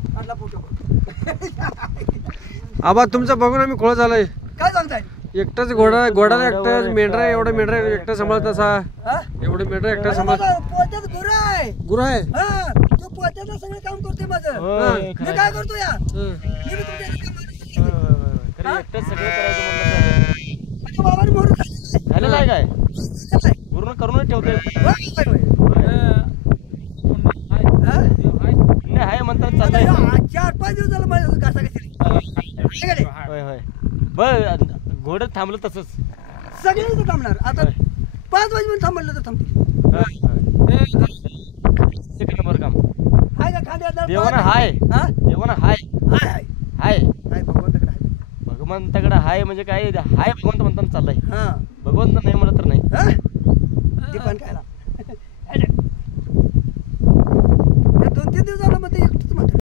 काढला फोटो. आबा तुमचं बघून आम्ही खोळ झालोय. काय सांगताय? एकटाच घोडा एकटाच मेंढरा एवढा मेंढरा एकटा सांभाळत असा एवढे मेंढरा एकटा सांभाळ. पोत्यात गुरु आहे. गुरु आहे तो पोत्याचं सगळं काम करतोय माझं. मी काय करतो या बाबाने मोर झालेलं आहे काय पूर्ण करून ठेवतोय. हाय म्हणतात चाललंय. 4-5 दिवस झालं माझ्या घासा कशी. होय होय बरं घोडं थांबलं तसंच सगळे इथं थांबणार. आता 5 वाजेपर्यंत थांबलं तर थांबतील. नंबर काम हाय का खांद्यात देवाना हाय. देवाना हाय हाय हाय हाय हाय भगवंताकडे हाय. भगवंताकडे हाय म्हणजे काय हाय भगवंत म्हणताना चाललंय. हा भगवंत नाही म्हणत तर नाही. दीपन खायला 2-3 दिवस झालं मग ते